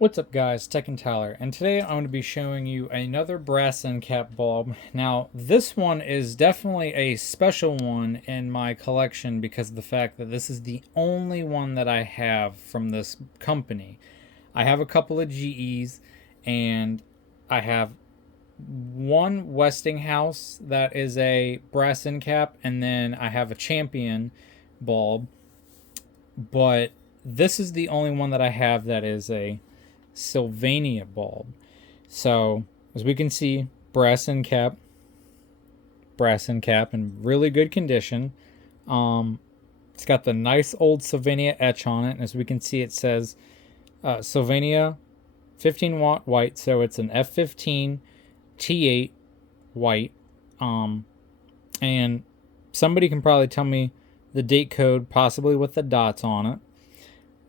What's up guys, Tech and Tyler, and today I'm going to be showing you another brass end cap bulb. Now this one is definitely a special one in my collection because of the fact that this is the only one that I have from this company. I have a couple of GEs and I have one Westinghouse that is a brass end cap, and then I have a Champion bulb, but this is the only one that I have that is a Sylvania bulb. So as we can see, brass end cap in really good condition. It's got the nice old Sylvania etch on it, and as we can see, it says Sylvania 15 watt white, so it's an F15T8 white. And somebody can probably tell me the date code, possibly with the dots on it.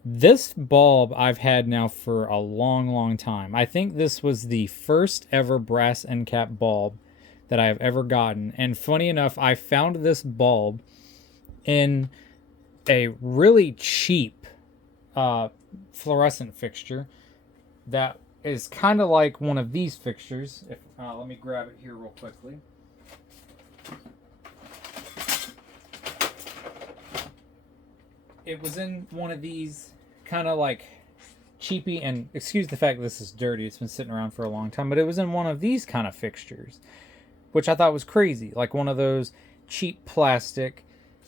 This bulb I've had now for a long time. I think this was the first ever brass end cap bulb that I have ever gotten. And funny enough, I found this bulb in a really cheap fluorescent fixture that is kind of like one of these fixtures. Let me grab it here real quickly. It was in one of these kind of like cheapy, and excuse the fact that this is dirty, it's been sitting around for a long time, but it was in one of these kind of fixtures, which I thought was crazy, like one of those cheap plastic,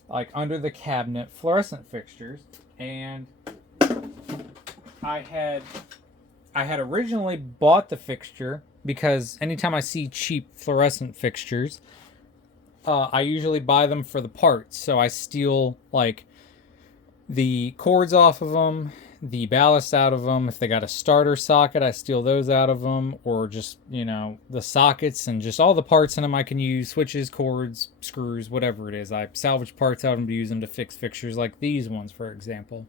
like under the cabinet fluorescent fixtures. And I had originally bought the fixture because anytime I see cheap fluorescent fixtures, I usually buy them for the parts. So I steal like the cords off of them, the ballast out of them. If they got a starter socket, I steal those out of them, or just, the sockets and just all the parts in them I can use, switches, cords, screws, whatever it is. I salvage parts out of them to use them to fix fixtures like these ones, for example.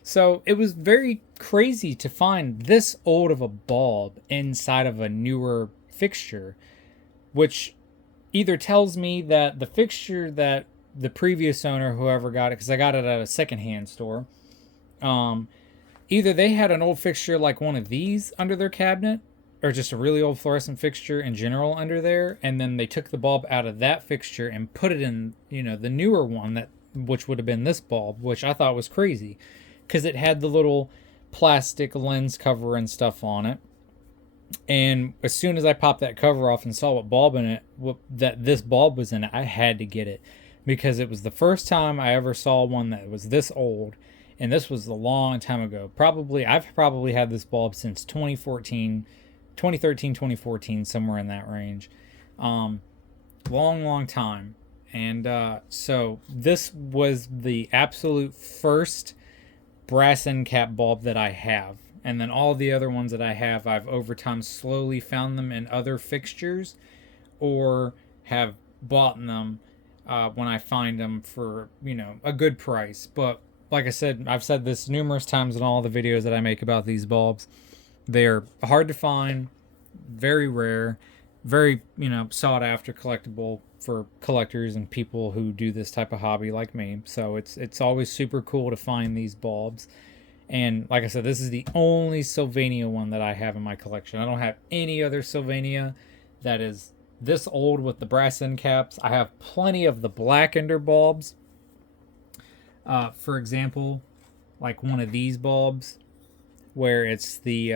So it was very crazy to find this old of a bulb inside of a newer fixture, which either tells me that the fixture that the previous owner, whoever got it, because I got it at a secondhand store, either they had an old fixture like one of these under their cabinet, or just a really old fluorescent fixture in general under there, and then they took the bulb out of that fixture and put it in, the newer one, which would have been this bulb, which I thought was crazy because it had the little plastic lens cover and stuff on it. And as soon as I popped that cover off and saw what bulb in it, that this bulb was in it, I had to get it, because it was the first time I ever saw one that was this old, and this was a long time ago. I've probably had this bulb since 2013, 2014, somewhere in that range. Long time. And so this was the absolute first brass end cap bulb that I have. And then all the other ones that I have, I've over time slowly found them in other fixtures, or have bought them when I find them for, a good price. But like I said, I've said this numerous times in all the videos that I make about these bulbs. They're hard to find, very rare, very, sought after collectible for collectors and people who do this type of hobby like me. So it's always super cool to find these bulbs. And like I said, this is the only Sylvania one that I have in my collection. I don't have any other Sylvania that is this old with the brass end caps. I have plenty of the black ender bulbs. For example, like one of these bulbs where it's the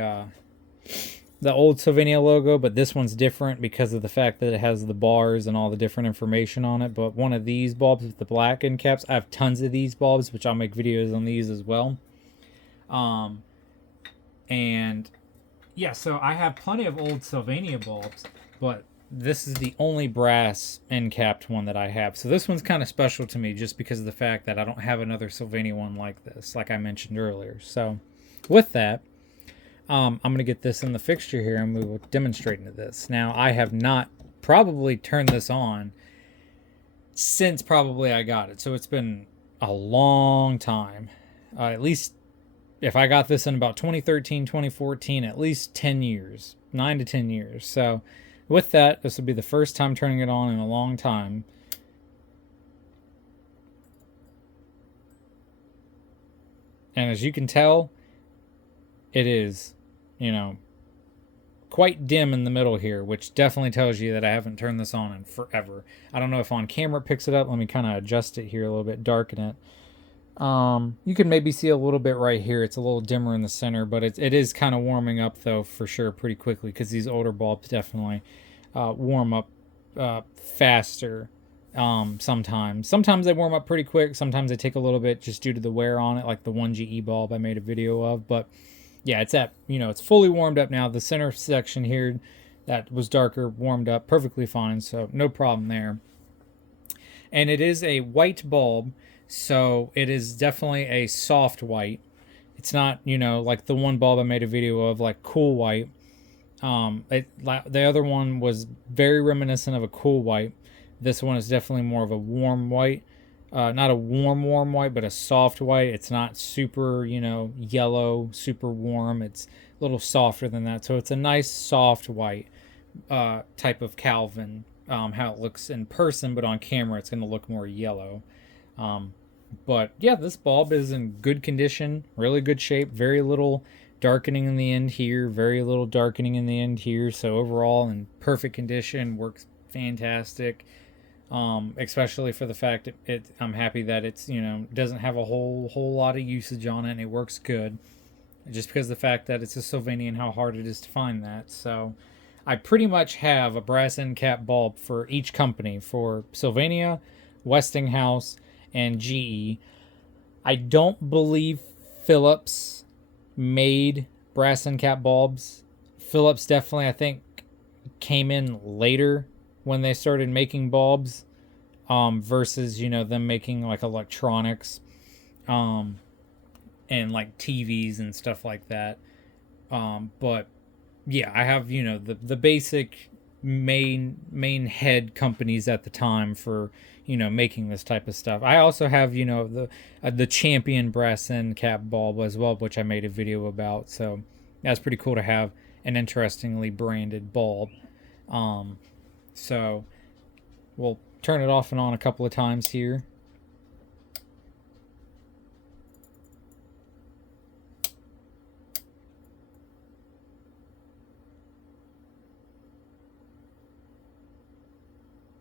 old Sylvania logo, but this one's different because of the fact that it has the bars and all the different information on it. But one of these bulbs with the black end caps, I have tons of these bulbs, which I'll make videos on these as well. And yeah, so I have plenty of old Sylvania bulbs, but this is the only brass end capped one that I have. So this one's kind of special to me just because of the fact that I don't have another Sylvania one like this, like I mentioned earlier. So with that, I'm going to get this in the fixture here and we will demonstrate into this. Now, I have not probably turned this on since probably I got it. So it's been a long time. At least if I got this in about 2013, 2014, at least 10 years, 9 to 10 years. So with that, this will be the first time turning it on in a long time. And as you can tell, it is, you know, quite dim in the middle here, which definitely tells you that I haven't turned this on in forever. I don't know if on camera it picks it up. Let me kind of adjust it here a little bit, darken it. You can maybe see a little bit right here. It's a little dimmer in the center, but it is kind of warming up though for sure pretty quickly, because these older bulbs definitely warm up faster. Sometimes they warm up pretty quick. Sometimes they take a little bit just due to the wear on it, like the 1GE bulb I made a video of. But yeah, it's at, it's fully warmed up now. The center section here that was darker warmed up perfectly fine, so no problem there. And it is a white bulb, so it is definitely a soft white. It's not, like the one bulb I made a video of, like cool white. The other one was very reminiscent of a cool white. This one is definitely more of a warm white. Not a warm white, but a soft white. It's not super, yellow, super warm. It's a little softer than that. So it's a nice soft white type of Calvin, how it looks in person, but on camera it's going to look more yellow. But yeah, this bulb is in good condition, really good shape, very little darkening in the end here, very little darkening in the end here. So overall in perfect condition, works fantastic. Especially for the fact that I'm happy that it's, doesn't have a whole lot of usage on it, and it works good. Just because of the fact that it's a Sylvania and how hard it is to find that. So I pretty much have a brass end cap bulb for each company, for Sylvania, Westinghouse, and GE. I don't believe Philips made brass end cap bulbs. Philips definitely, I think, came in later when they started making bulbs, versus, them making like electronics, and like TVs and stuff like that. But yeah, I have, the basic main head companies at the time for, making this type of stuff. I also have, the Champion brass end cap bulb as well, which I made a video about. So that's pretty cool to have an interestingly branded bulb. So we'll turn it off and on a couple of times here.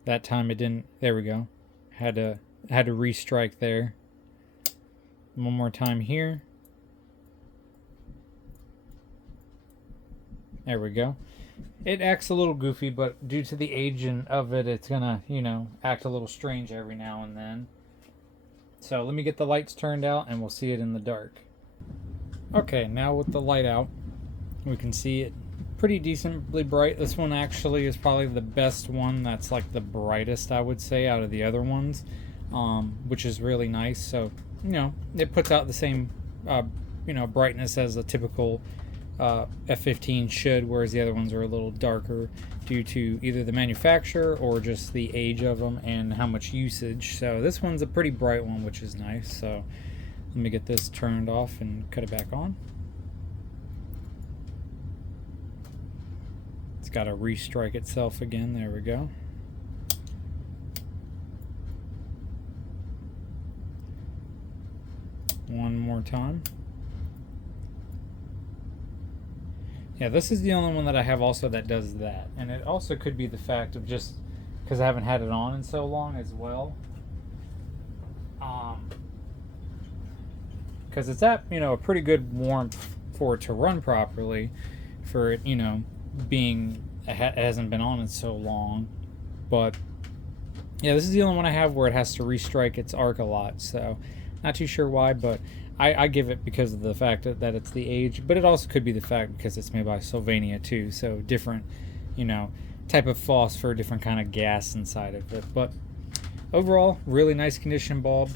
That time it didn't. There we go. Had to restrike there. One more time here. There we go. It acts a little goofy, but due to the aging of it, it's gonna, act a little strange every now and then. So let me get the lights turned out and we'll see it in the dark. Okay, now with the light out, we can see it pretty decently bright. This one actually is probably the best one that's like the brightest, I would say, out of the other ones, which is really nice. So, it puts out the same, brightness as a typical F15 should, whereas the other ones are a little darker due to either the manufacturer or just the age of them and how much usage. So this one's a pretty bright one, which is nice. So let me get this turned off and cut it back on. It's got to restrike itself again. There we go. One more time. Yeah, this is the only one that I have also that does that. And it also could be the fact of just because I haven't had it on in so long as well. Because it's at, a pretty good warmth for it to run properly, for it, being, it hasn't been on in so long. But yeah, this is the only one I have where it has to restrike its arc a lot. So not too sure why, but I give it because of the fact that it's the age, but it also could be the fact because it's made by Sylvania too, so different, type of phosphor, different kind of gas inside of it. But overall, really nice condition bulb,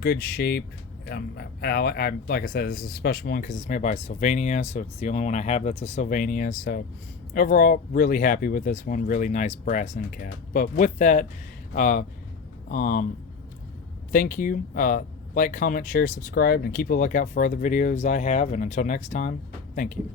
good shape. Like I said, this is a special one because it's made by Sylvania, so it's the only one I have that's a Sylvania. So overall, really happy with this one. Really nice brass end cap. But with that, thank you. Like, comment, share, subscribe, and keep a lookout for other videos I have. And until next time, thank you.